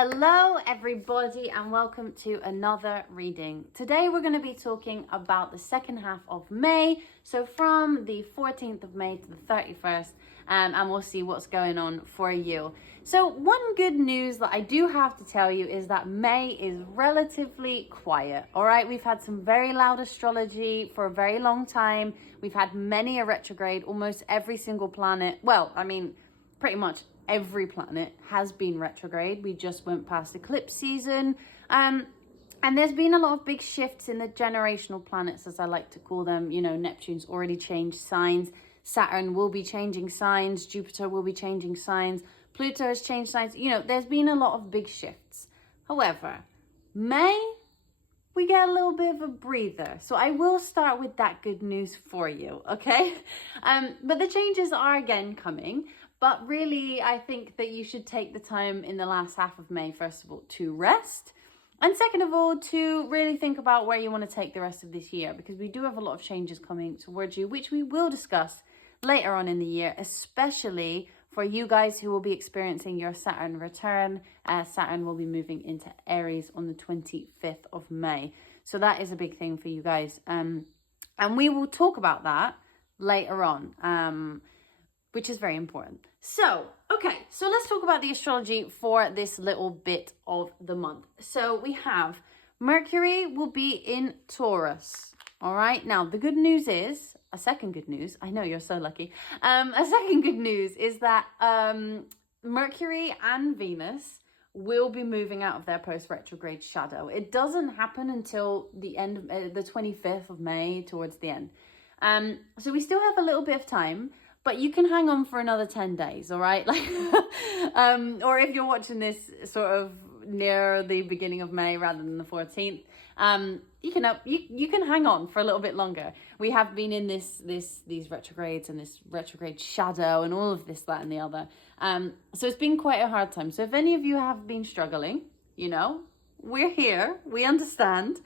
Hello everybody and welcome to another reading. Today we're going to be talking about the second half of May, so from the 14th of May to the 31st, and we'll see what's going on for you. So one good news that I do have to tell you is that May is relatively quiet. All right, we've had some very loud astrology for a very long time. We've had many a retrograde, almost every single planet. Well, I mean, pretty much every planet has been retrograde. We just went past eclipse season. And there's been a lot of big shifts in the generational planets, as I like to call them. You know, Neptune's already changed signs. Saturn will be changing signs. Jupiter will be changing signs. Pluto has changed signs. You know, there's been a lot of big shifts. However, May, we get a little bit of a breather. So I will start with that good news for you, okay? But the changes are again coming. But really, I think that you should take the time in the last half of May, first of all, to rest. And second of all, to really think about where you want to take the rest of this year, because we do have a lot of changes coming towards you, which we will discuss later on in the year, especially for you guys who will be experiencing your Saturn return. Saturn will be moving into Aries on the 25th of May. So that is a big thing for you guys. And we will talk about that later on. Which is very important. So, okay, so let's talk about the astrology for this little bit of the month. So we have Mercury will be in Taurus. All right, now the good news is, a second good news, I know you're so lucky. A second good news is that Mercury and Venus will be moving out of their post-retrograde shadow. It doesn't happen until the end, the 25th of May, towards the end. So we still have a little bit of time. But you can hang on for another 10 days, all right? Like, or if you're watching this sort of near the beginning of May rather than the 14th, you can hang on for a little bit longer. We have been in these retrogrades and this retrograde shadow and all of this, that, and the other. So it's been quite a hard time. So if any of you have been struggling, you know, we're here. We understand.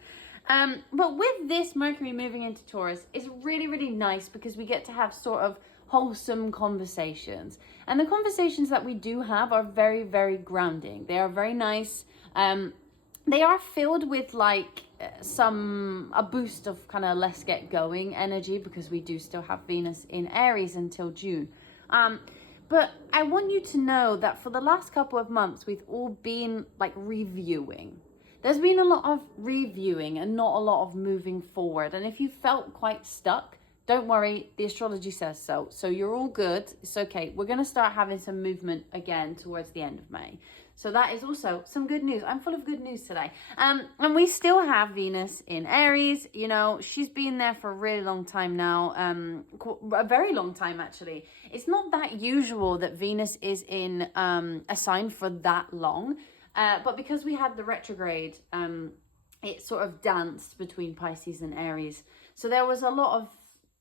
But with this Mercury moving into Taurus, it's really, really nice because we get to have sort of wholesome conversations, and the conversations that we do have are very, very grounding. They are very nice. They are filled with like a boost of kind of let's get going energy, because we do still have Venus in Aries until June. But I want you to know that for the last couple of months we've all been like reviewing. There's been a lot of reviewing and not a lot of moving forward, and if you felt quite stuck, don't worry, the astrology says so. So you're all good. It's okay. We're going to start having some movement again towards the end of May. So that is also some good news. I'm full of good news today. And we still have Venus in Aries. You know, she's been there for a really long time now. A very long time, actually. It's not that usual that Venus is in a sign for that long. But because we had the retrograde, it sort of danced between Pisces and Aries. So there was a lot of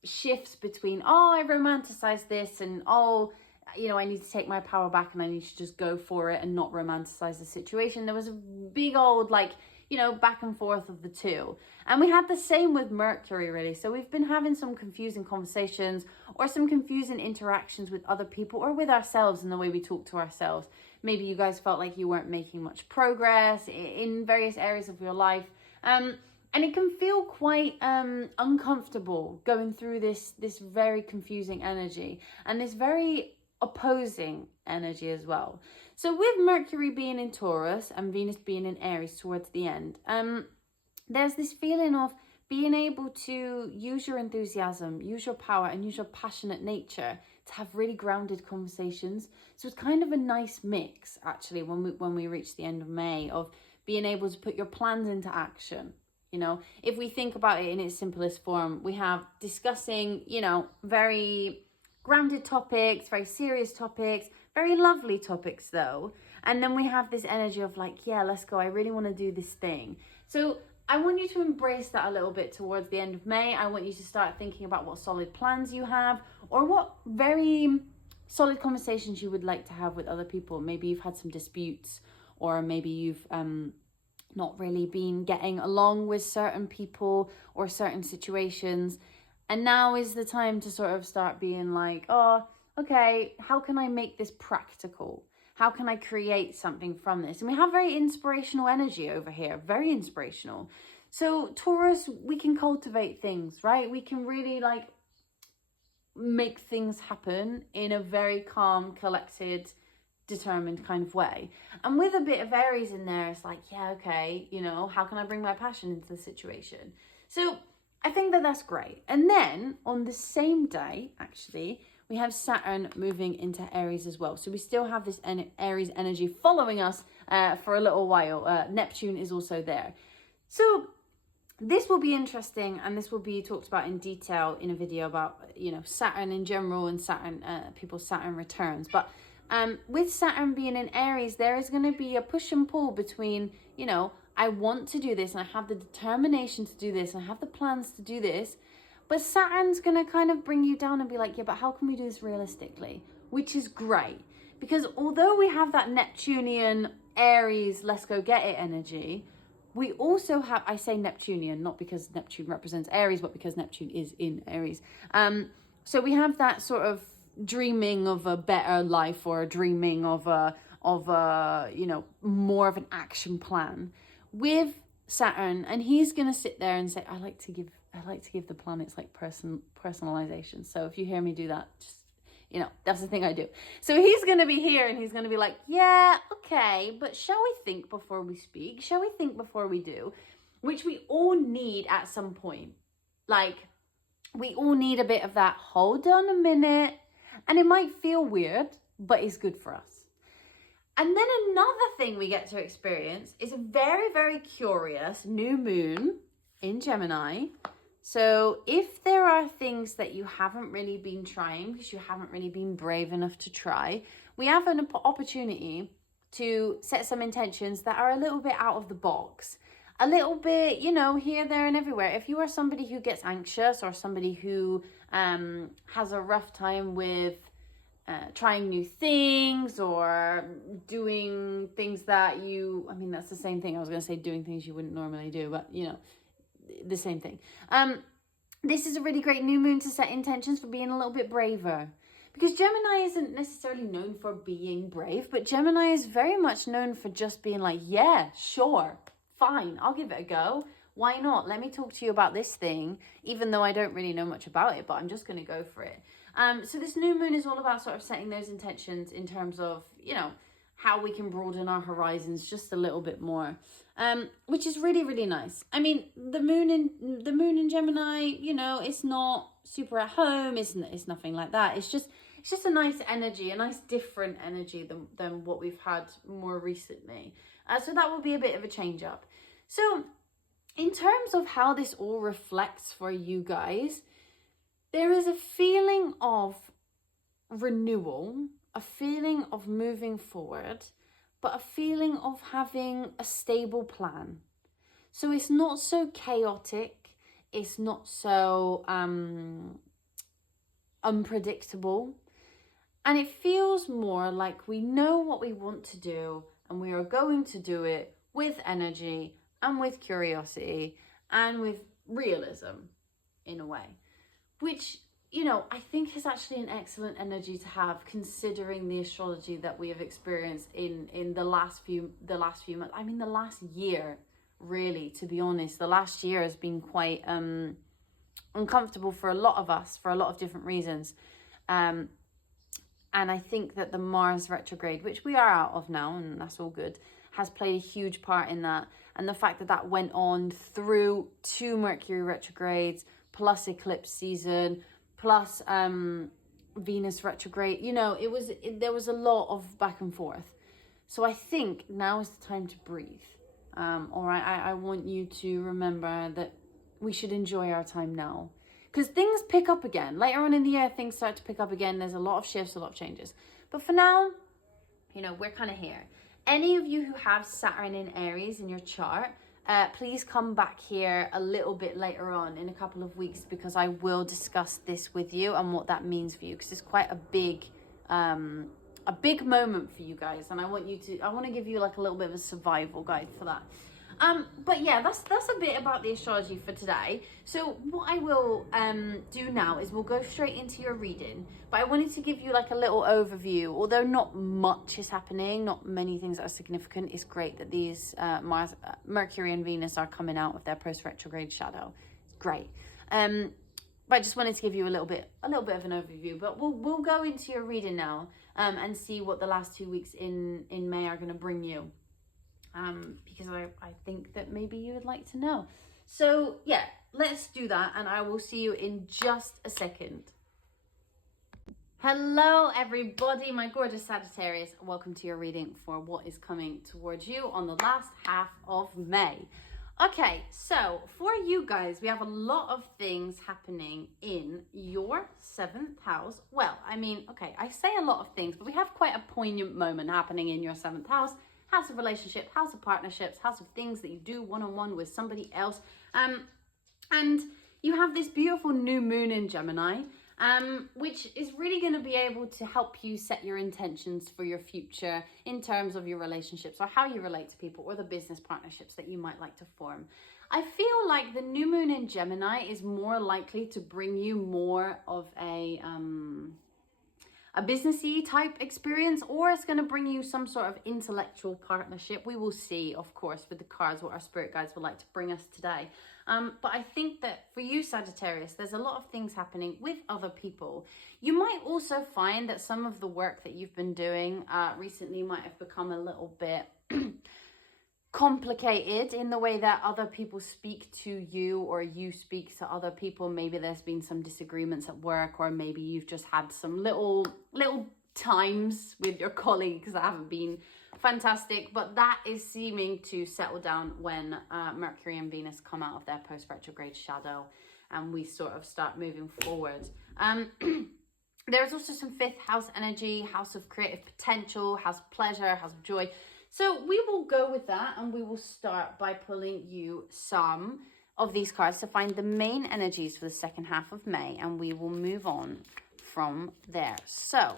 shifts between, oh, I romanticize this, and oh, you know, I need to take my power back and I need to just go for it and not romanticize the situation. There was a big old, like, you know, back and forth of the two. And we had the same with Mercury, really. So we've been having some confusing conversations or some confusing interactions with other people or with ourselves in the way we talk to ourselves. Maybe you guys felt like you weren't making much progress in various areas of your life. And it can feel quite uncomfortable going through this very confusing energy and this very opposing energy as well. So with Mercury being in Taurus and Venus being in Aries towards the end, there's this feeling of being able to use your enthusiasm, use your power, and use your passionate nature to have really grounded conversations. So it's kind of a nice mix, actually, when we reach the end of May, of being able to put your plans into action. You know, if we think about it in its simplest form, we have discussing, you know, very grounded topics, very serious topics, very lovely topics though. And then we have this energy of like, yeah, let's go. I really want to do this thing. So I want you to embrace that a little bit towards the end of May. I want you to start thinking about what solid plans you have or what very solid conversations you would like to have with other people. Maybe you've had some disputes, or maybe you've not really been getting along with certain people or certain situations. And now is the time to sort of start being like, oh, okay, how can I make this practical? How can I create something from this? And we have very inspirational energy over here, very inspirational. So Taurus, we can cultivate things, right? We can really like make things happen in a very calm, collected, determined kind of way. And with a bit of Aries in there, it's like, yeah, okay, you know, how can I bring my passion into the situation? So I think that that's great. And then on the same day, actually, we have Saturn moving into Aries as well. So we still have this Aries energy following us for a little while. Neptune is also there. So this will be interesting, and this will be talked about in detail in a video about, you know, Saturn in general and Saturn, people's Saturn returns. But with Saturn being in Aries, there is going to be a push and pull between, you know, I want to do this and I have the determination to do this and I have the plans to do this. But Saturn's going to kind of bring you down and be like, yeah, but how can we do this realistically? Which is great. Because although we have that Neptunian Aries, let's go get it energy, we also have, I say Neptunian, not because Neptune represents Aries, but because Neptune is in Aries. So we have that sort of dreaming of a better life, or dreaming of a, you know, more of an action plan with Saturn. And he's going to sit there and say, I like to give the planets like personalization. So if you hear me do that, just, you know, that's the thing I do. So he's going to be here and he's going to be like, yeah, okay, but shall we think before we speak? Shall we think before we do? Which we all need at some point. Like, we all need a bit of that, hold on a minute. And it might feel weird, but it's good for us. And then another thing we get to experience is a very, very curious new moon in Gemini. So if there are things that you haven't really been trying, because you haven't really been brave enough to try, we have an opportunity to set some intentions that are a little bit out of the box. A little bit, you know, here, there, and everywhere. If you are somebody who gets anxious, or somebody who has a rough time with trying new things, or doing things that you, I mean, that's the same thing. I was going to say doing things you wouldn't normally do, but, you know, the same thing. This is a really great new moon to set intentions for being a little bit braver. Because Gemini isn't necessarily known for being brave, but Gemini is very much known for just being like, yeah, sure, fine, I'll give it a go. Why not? Let me talk to you about this thing, even though I don't really know much about it, but I'm just going to go for it. So this new moon is all about sort of setting those intentions in terms of, you know, how we can broaden our horizons just a little bit more, which is really, really nice. I mean, the moon in Gemini, you know, it's not super at home. It's nothing like that. It's just a nice energy, a nice different energy than what we've had more recently. So that will be a bit of a change up. So in terms of how this all reflects for you guys, there is a feeling of renewal, a feeling of moving forward, but a feeling of having a stable plan. So it's not so chaotic, it's not so unpredictable, and it feels more like we know what we want to do and we are going to do it with energy and with curiosity and with realism in a way, which, you know, I think is actually an excellent energy to have, considering the astrology that we have experienced in the last few months. I mean, the last year, really, to be honest. The last year has been quite uncomfortable for a lot of us, for a lot of different reasons. And I think that the Mars retrograde, which we are out of now, and that's all good, has played a huge part in that. And the fact that that went on through 2 Mercury retrogrades, plus eclipse season, plus Venus retrograde, you know, there was a lot of back and forth. So I think now is the time to breathe. All right, I want you to remember that we should enjoy our time now. Because things pick up again. Later on in the year, things start to pick up again. There's a lot of shifts, a lot of changes. But for now, you know, we're kind of here. Any of you who have Saturn in Aries in your chart, please come back here a little bit later on in a couple of weeks, because I will discuss this with you and what that means for you, because it's quite a big moment for you guys, and I want to give you like a little bit of a survival guide for that. But yeah, that's a bit about the astrology for today. So what I will do now is we'll go straight into your reading. But I wanted to give you like a little overview. Although not much is happening, not many things that are significant. It's great that these Mercury and Venus are coming out of their post-retrograde shadow. It's great. But I just wanted to give you a little bit of an overview. But we'll go into your reading now and see what the last 2 weeks in May are going to bring you. Because I think that maybe you would like to know. So yeah, let's do that, and I will see you in just a second. Hello everybody, my gorgeous Sagittarius. Welcome to your reading for what is coming towards you on the last half of May. Okay, so for you guys, we have a lot of things happening in your 7th house. Well, I mean, okay, I say a lot of things, but we have quite a poignant moment happening in your 7th house. House of relationship, house of partnerships, house of things that you do one-on-one with somebody else. And you have this beautiful new moon in Gemini, which is really going to be able to help you set your intentions for your future in terms of your relationships or how you relate to people or the business partnerships that you might like to form. I feel like the new moon in Gemini is more likely to bring you more of a businessy type experience, or it's going to bring you some sort of intellectual partnership. We will see, of course, with the cards, what our spirit guides would like to bring us today. But I think that for you, Sagittarius, there's a lot of things happening with other people. You might also find that some of the work that you've been doing recently might have become a little bit complicated in the way that other people speak to you or you speak to other people. Maybe there's been some disagreements at work, or maybe you've just had some little times with your colleagues that haven't been fantastic, but that is seeming to settle down when Mercury and Venus come out of their post-retrograde shadow and we sort of start moving forward. There's also some 5th house energy, house of creative potential, house of pleasure, house of joy. So we will go with that, and we will start by pulling you some of these cards to find the main energies for the second half of May, and we will move on from there. So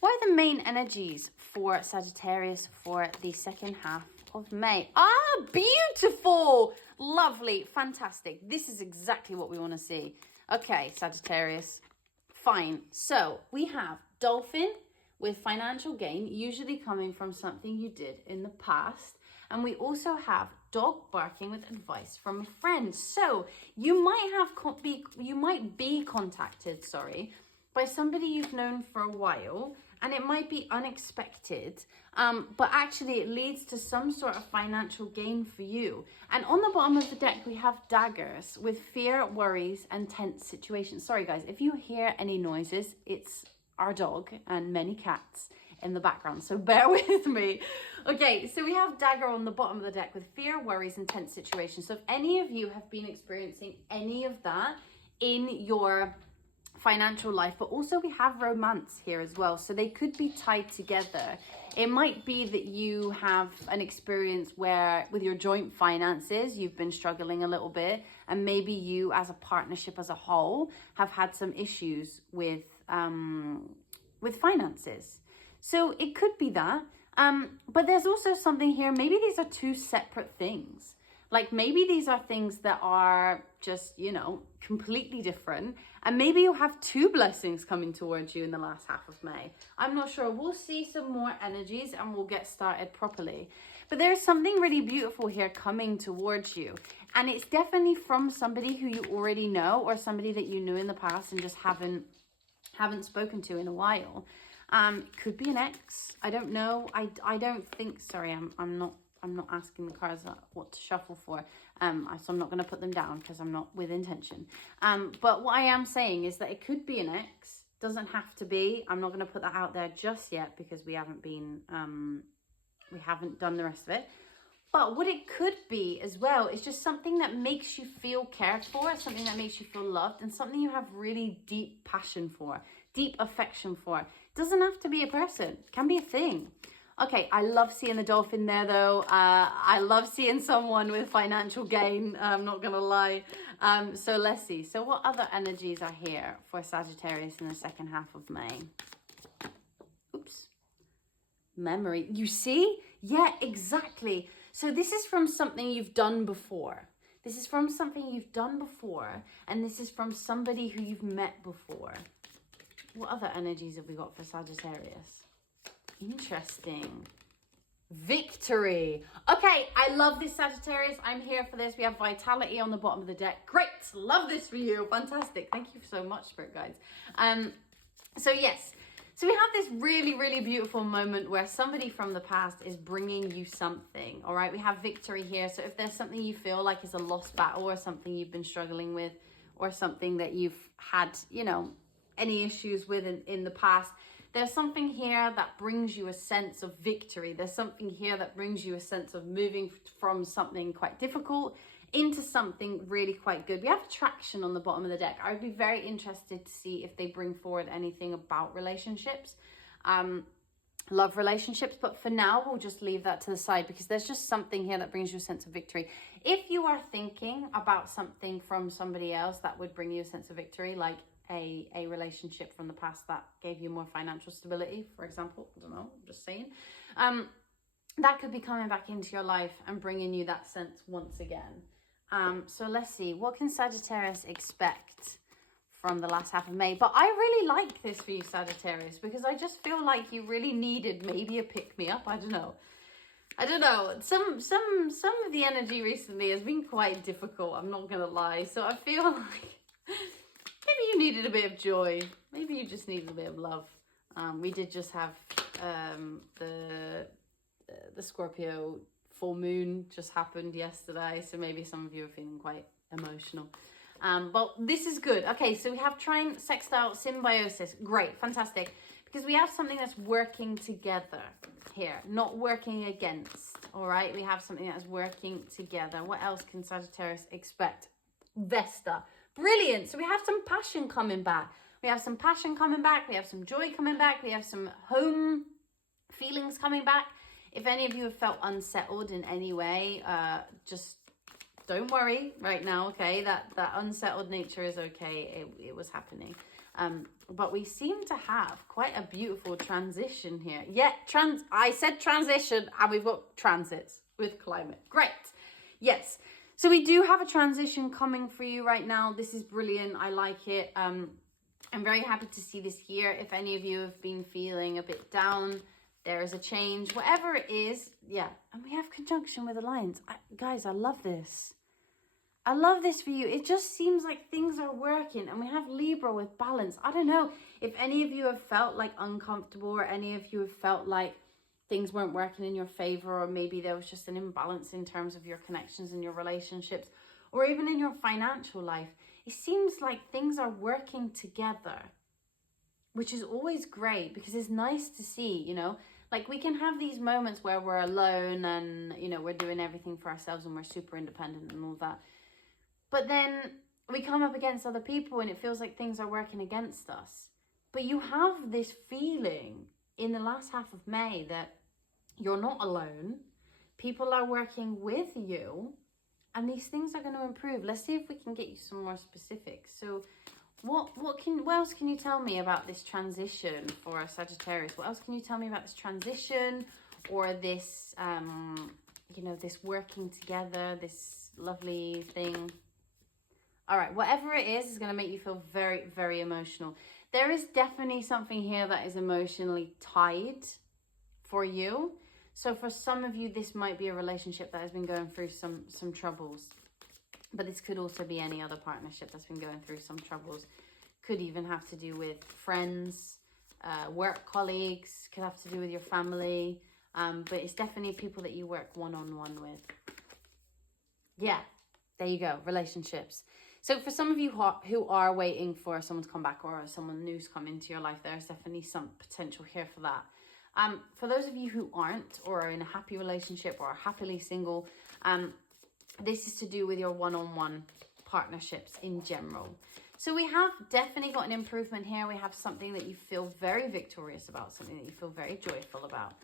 what are the main energies for Sagittarius for the second half of May? Ah, beautiful, lovely, fantastic. This is exactly what we want to see. Okay, Sagittarius, fine. So we have dolphin with financial gain, usually coming from something you did in the past. And we also have dog barking with advice from a friend. So you might be contacted, by somebody you've known for a while, and it might be unexpected, but actually it leads to some sort of financial gain for you. And on the bottom of the deck, we have daggers with fear, worries, and tense situations. Sorry guys, if you hear any noises, it's our dog and many cats in the background, so bear with me. Okay, so we have dagger on the bottom of the deck with fear, worries, and tense situations. So if any of you have been experiencing any of that in your financial life, but also we have romance here as well, so they could be tied together. It might be that you have an experience where with your joint finances you've been struggling a little bit, and maybe you as a partnership as a whole have had some issues with finances. So it could be that, but there's also something here, maybe these are two separate things. Like maybe these are things that are just, completely different. And maybe you'll have two blessings coming towards you in the last half of May. I'm not sure. We'll see some more energies and we'll get started properly. But there's something really beautiful here coming towards you. And it's definitely from somebody who you already know, or somebody that you knew in the past and just haven't spoken to in a while. Could be an ex. I don't know. I don't think, sorry, I'm not asking the cards what to shuffle for, so I'm not going to put them down because I'm not with intention. But what I am saying is that it could be an ex, doesn't have to be. I'm not going to put that out there just yet because we haven't done the rest of it. But what it could be as well is just something that makes you feel cared for, something that makes you feel loved, and something you have really deep passion for, deep affection for. It doesn't have to be a person, it can be a thing. Okay, I love seeing the dolphin there though. I love seeing someone with financial gain, I'm not gonna lie. So let's see. So what other energies are here for Sagittarius in the second half of May? Oops. Memory. You see? Yeah, exactly. So this is from something you've done before. This is from something you've done before, and this is from somebody who you've met before. What other energies have we got for Sagittarius? Interesting. Victory. Okay, I love this, Sagittarius. I'm here for this. We have vitality on the bottom of the deck. Great. Love this for you. Fantastic. Thank you so much, Spirit Guides. So yes. So we have this really, really beautiful moment where somebody from the past is bringing you something, all right? We have victory here. So if there's something you feel like is a lost battle or something you've been struggling with or something that you've had, you know, any issues with in the past, there's something here that brings you a sense of victory. There's something here that brings you a sense of moving from something quite difficult into something really quite good. We have attraction on the bottom of the deck. I would be very interested to see if they bring forward anything about relationships, love relationships. But for now, we'll just leave that to the side because there's just something here that brings you a sense of victory. If you are thinking about something from somebody else that would bring you a sense of victory, like a relationship from the past that gave you more financial stability, for example, I don't know, I'm just saying, that could be coming back into your life and bringing you that sense once again. So let's see, what can Sagittarius expect from the last half of May? But I really like this for you, Sagittarius, because I just feel like you really needed maybe a pick-me-up. I don't know. Some of the energy recently has been quite difficult, I'm not gonna lie. So I feel like maybe you needed a bit of joy. Maybe you just needed a bit of love. We did just have the Scorpio full moon just happened yesterday, so maybe some of you are feeling quite emotional. But this is good. Okay, so we have trine, sextile, symbiosis. Great, fantastic. Because we have something that's working together here, not working against. All right, we have something that's working together. What else can Sagittarius expect? Vesta. Brilliant. So we have some passion coming back. We have some passion coming back. We have some joy coming back. We have some home feelings coming back. If any of you have felt unsettled in any way, just don't worry right now, okay? That unsettled nature is okay. It was happening. But we seem to have quite a beautiful transition here. Yeah, I said transition, and we've got transits with climate. Great. Yes. So we do have a transition coming for you right now. This is brilliant. I like it. I'm very happy to see this here. If any of you have been feeling a bit down, there is a change, whatever it is. Yeah, and we have conjunction with alliance. Guys, I love this. I love this for you. It just seems like things are working, and we have Libra with balance. I don't know if any of you have felt like uncomfortable, or any of you have felt like things weren't working in your favor, or maybe there was just an imbalance in terms of your connections and your relationships, or even in your financial life. It seems like things are working together, which is always great because it's nice to see, you know, like we can have these moments where we're alone and, you know, we're doing everything for ourselves and we're super independent and all that. But then we come up against other people and it feels like things are working against us. But you have this feeling in the last half of May that you're not alone. People are working with you and these things are going to improve. Let's see if we can get you some more specifics. So what else can you tell me about this transition for Sagittarius? What else can you tell me about this transition or this, you know, this working together, this lovely thing? All right, whatever it is going to make you feel very, very emotional. There is definitely something here that is emotionally tied for you. So for some of you, this might be a relationship that has been going through some troubles. But this could also be any other partnership that's been going through some troubles. Could even have to do with friends, work colleagues, could have to do with your family. But it's definitely people that you work one-on-one with. Yeah, there you go, relationships. So for some of you who are waiting for someone to come back or someone new's come into your life, there's definitely some potential here for that. For those of you who aren't or are in a happy relationship or are happily single, this is to do with your one-on-one partnerships in general. So we have definitely got an improvement here. We have something that you feel very victorious about, something that you feel very joyful about.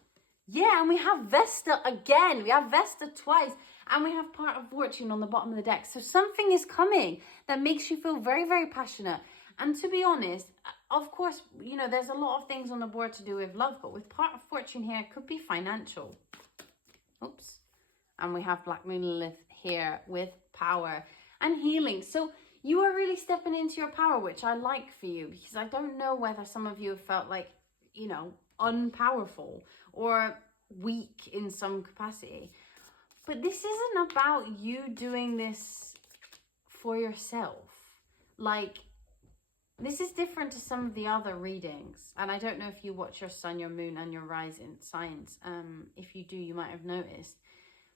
Yeah, and we have Vesta again. We have Vesta twice. And we have part of fortune on the bottom of the deck. So something is coming that makes you feel very, very passionate. And to be honest, of course, you know, there's a lot of things on the board to do with love. But with part of fortune here, it could be financial. Oops. And we have Black Moon Lilith here with power and healing. So you are really stepping into your power, which I like for you, because I don't know whether some of you have felt like, you know, unpowerful or weak in some capacity. But this isn't about you doing this for yourself. Like, this is different to some of the other readings. And I don't know if you watch your sun, your moon, and your rising signs. If you do, you might have noticed.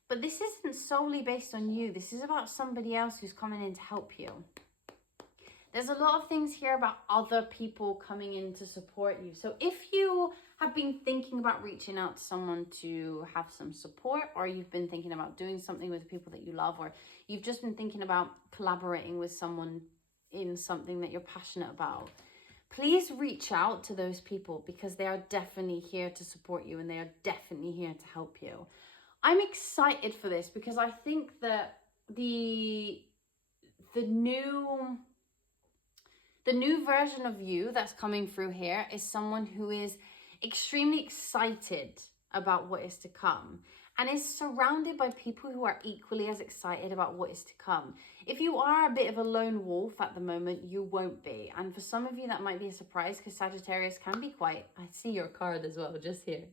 But this isn't solely based on you. This is about somebody else who's coming in to help you. There's a lot of things here about other people coming in to support you. So if you have been thinking about reaching out to someone to have some support, or you've been thinking about doing something with the people that you love, or you've just been thinking about collaborating with someone in something that you're passionate about, please reach out to those people, because they are definitely here to support you and they are definitely here to help you. I'm excited for this because I think that the new version of you that's coming through here is someone who is extremely excited about what is to come and is surrounded by people who are equally as excited about what is to come. If you are a bit of a lone wolf at the moment, you won't be. And for some of you, that might be a surprise, because Sagittarius can be quite... I see your card as well, just here.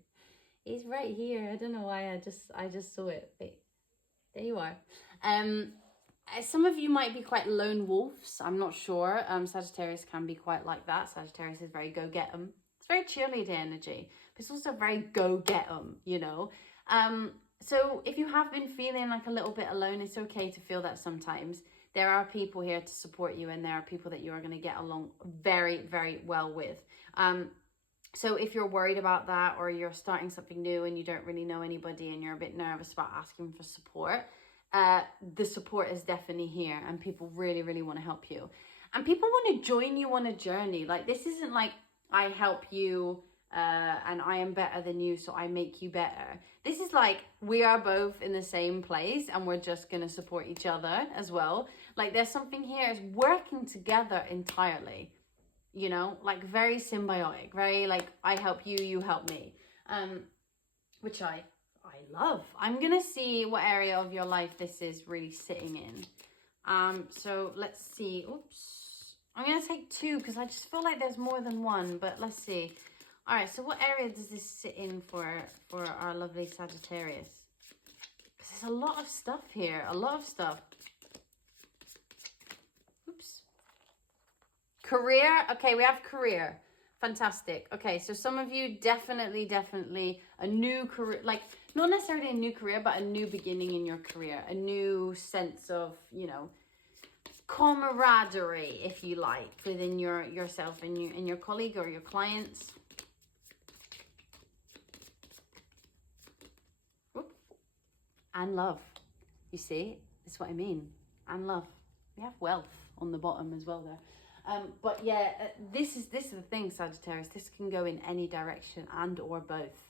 It's right here. I don't know why I just saw it. Wait, there you are. Some of you might be quite lone wolves. I'm not sure. Sagittarius can be quite like that. Sagittarius is very go-get-em. It's very cheerleader energy, but it's also very go-get-em, you know. So if you have been feeling like a little bit alone, it's okay to feel that sometimes. There are people here to support you, and there are people that you are going to get along very, very well with. So if you're worried about that, or you're starting something new and you don't really know anybody and you're a bit nervous about asking for support, the support is definitely here, and people really, really want to help you. And people want to join you on a journey. Like, this isn't like I help you and I am better than you, so I make you better. This is like we are both in the same place and we're just going to support each other as well. Like, there's something here is working together entirely. You know, like very symbiotic, very like I help you, you help me, which I love. I'm gonna see what area of your life this is really sitting in. So let's see. Oops, I'm gonna take two because I just feel like there's more than one, but let's see. All right, so what area does this sit in for our lovely Sagittarius? Because there's a lot of stuff here, a lot of stuff. Oops. Career. Okay, we have career. Fantastic. Okay, so some of you definitely a new career, like not necessarily a new career, but a new beginning in your career, a new sense of, you know, camaraderie, if you like, within yourself and your colleague or your clients. Whoop. And love. You see, that's what I mean. And love. We have wealth on the bottom as well there. But yeah, this is the thing, Sagittarius. This can go in any direction and or both.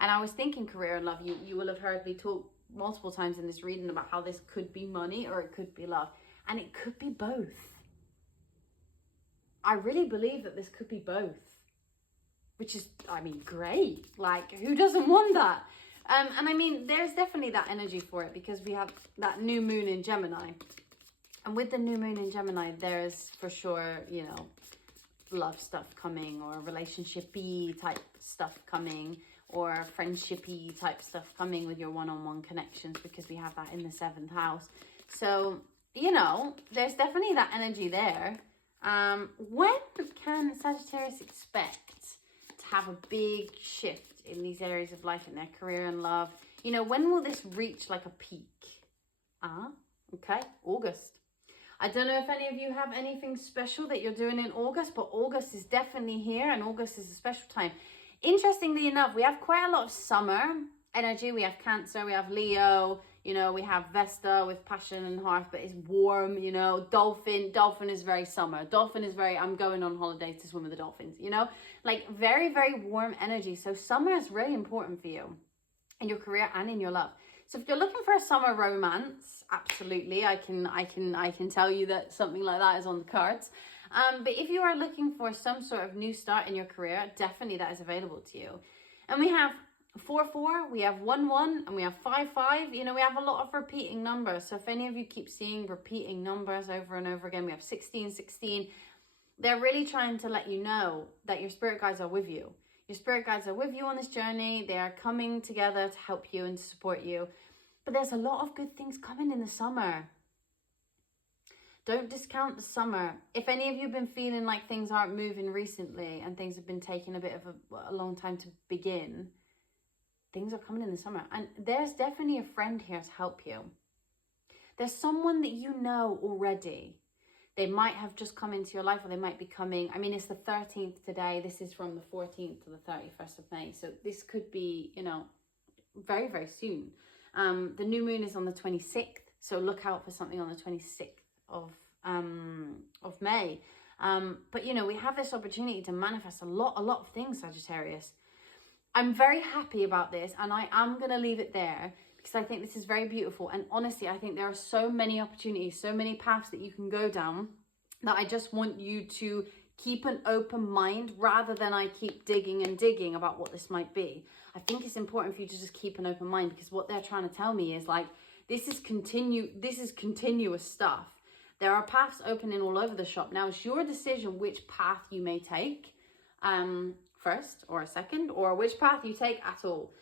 And I was thinking career and love. You will have heard me talk multiple times in this reading about how this could be money or it could be love. And it could be both. I really believe that this could be both. Which is, I mean, great. Like, who doesn't want that? And I mean, there's definitely that energy for it because we have that new moon in Gemini. And with the new moon in Gemini, there's for sure, you know, love stuff coming, or relationship-y type stuff coming, or friendship-y type stuff coming with your one-on-one connections, because we have that in the 7th house. So, you know, there's definitely that energy there. When can Sagittarius expect to have a big shift in these areas of life, in their career and love? You know, when will this reach like a peak? Okay, August. I don't know if any of you have anything special that you're doing in August, but August is definitely here, and August is a special time. Interestingly enough, we have quite a lot of summer energy. We have Cancer, we have Leo, you know, we have Vesta with passion and hearth, but it's warm, you know. Dolphin is very summer. Dolphin is very, I'm going on holidays to swim with the dolphins, you know. Like very, very warm energy. So summer is really important for you in your career and in your love. So if you're looking for a summer romance, absolutely, I can tell you that something like that is on the cards. But if you are looking for some sort of new start in your career, definitely that is available to you. And we have 4, we have 1, and we have 5. You know, we have a lot of repeating numbers. So if any of you keep seeing repeating numbers over and over again, we have 16. They're really trying to let you know that your spirit guides are with you. Your spirit guides are with you on this journey. They are coming together to help you and to support you. But there's a lot of good things coming in the summer. Don't discount the summer. If any of you have been feeling like things aren't moving recently and things have been taking a bit of a long time to begin, things are coming in the summer. And there's definitely a friend here to help you. There's someone that you know already. They might have just come into your life, or they might be coming. I mean, it's the 13th today. This is from the 14th to the 31st of May. So this could be, you know, very, very soon. The new moon is on the 26th. So look out for something on the 26th of May. But, you know, we have this opportunity to manifest a lot of things, Sagittarius. I'm very happy about this, and I am going to leave it there, because I think this is very beautiful. And honestly, I think there are so many opportunities, so many paths that you can go down, that I just want you to keep an open mind rather than I keep digging and digging about what this might be. I think it's important for you to just keep an open mind, because what they're trying to tell me is like, this is continuous stuff. There are paths opening all over the shop. Now it's your decision which path you may take first or a second, or which path you take at all.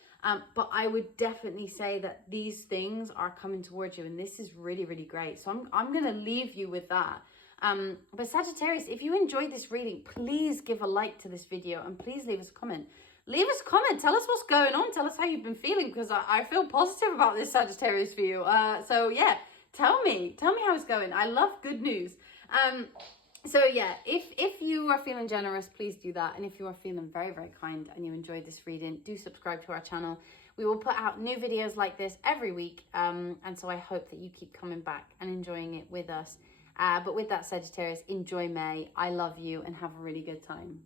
But I would definitely say that these things are coming towards you, and this is really, really great. So I'm going to leave you with that. But Sagittarius, if you enjoyed this reading, please give a like to this video, and please leave us a comment. Leave us a comment. Tell us what's going on. Tell us how you've been feeling, because I feel positive about this, Sagittarius, for you. So yeah, tell me how it's going. I love good news. So yeah, if you are feeling generous, please do that. And if you are feeling very, very kind and you enjoyed this reading, do subscribe to our channel. We will put out new videos like this every week. And so I hope that you keep coming back and enjoying it with us. But with that, Sagittarius, enjoy May. I love you, and have a really good time.